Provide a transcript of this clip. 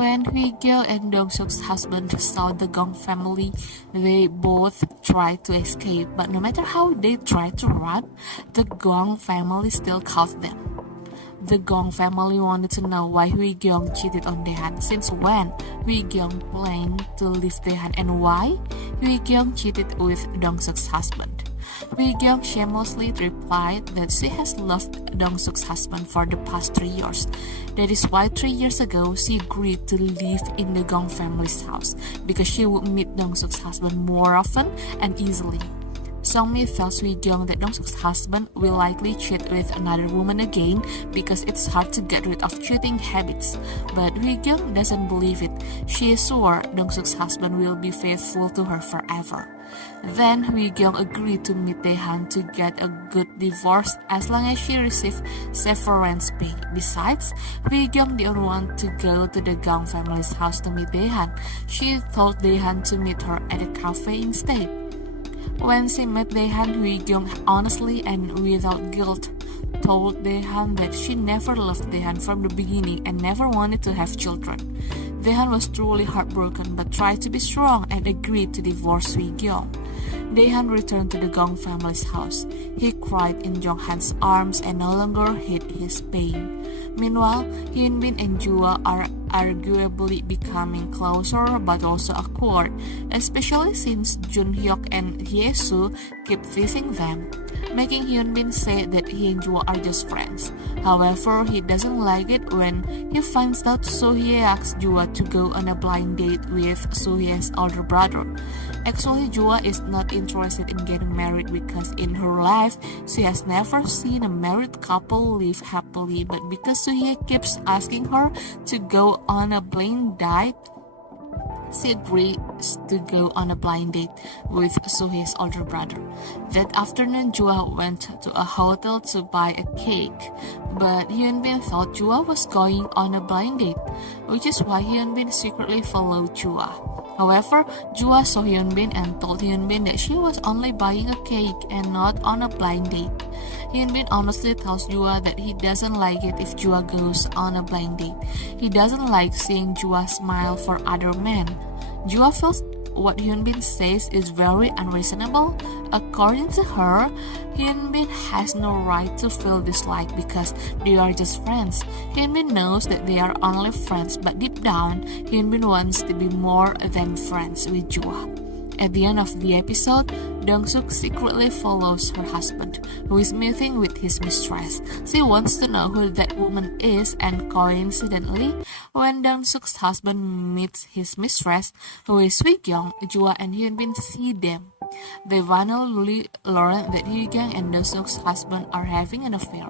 When Hui-gyeong and Dong-suk's husband saw the Gong family, they both tried to escape, but no matter how they tried to run, the Gong family still caught them. The Gong family wanted to know why Hui-gyeong cheated on Dae-han, since when Hui-gyeong planned to leave Dae-han, and why Hui-gyeong cheated with Dong-suk's husband. Hui-gyeong shamelessly replied that she has loved Dong-suk's husband for the past 3 years. That is why 3 years ago she agreed to live in the Gong family's house, because she would meet Dong-suk's husband more often and easily. Song-mi tells Hui-gyeong that Dong-suk's husband will likely cheat with another woman again because it's hard to get rid of cheating habits. But Hui-gyeong doesn't believe it. She is sure Dong-suk's husband will be faithful to her forever. Then Hui-gyeong agreed to meet Dae-han to get a good divorce as long as she received severance pay. Besides, Hui-gyeong didn't want to go to the Gong family's house to meet Dae-han. She told Dae-han to meet her at a cafe instead. When she met Dae-han, Hui-gyeong honestly and without guilt told Dae-han that she never loved Dae-han from the beginning and never wanted to have children. Dae-han was truly heartbroken but tried to be strong and agreed to divorce Hui-gyeong. Dae-han returned to the Gong family's house. He cried in Jong-han's arms and no longer hid his pain. Meanwhile, Hyun-bin and Jua are arguably becoming closer but also awkward, especially since Jun-hyuk and Hye-soo keep teasing them, making Hyun-bin say that he and Jua are just friends. However, he doesn't like it when he finds out Soo-hye asks Jua to go on a blind date with Soo-hye's older brother. Actually, Jua is not interested in getting married because in her life, she has never seen a married couple live happily, but because Soo-hye keeps asking her to go on a blind date, she agrees to go on a blind date with Soo-hye's older brother. That afternoon, Jua went to a hotel to buy a cake, but Hyun-bin thought Jua was going on a blind date, which is why Hyun-bin secretly followed Jua. However, Jua saw Hyun-bin and told Hyun-bin that she was only buying a cake and not on a blind date. Hyun-bin honestly tells Jua that he doesn't like it if Jua goes on a blind date. He doesn't like seeing Jua smile for other men. Jua feels what Hyun-bin says is very unreasonable. According to her, Hyun-bin has no right to feel dislike because they are just friends. Hyun-bin knows that they are only friends, but deep down, Hyun-bin wants to be more than friends with Jua. At the end of the episode, Dong-suk secretly follows her husband, who is meeting with his mistress. She wants to know who that woman is, and coincidentally, when Dong-suk's husband meets his mistress, who is Hui-gyeong, Jua and Hyun-bin see them. They finally learn that Hui-gyeong and Dong-suk's husband are having an affair.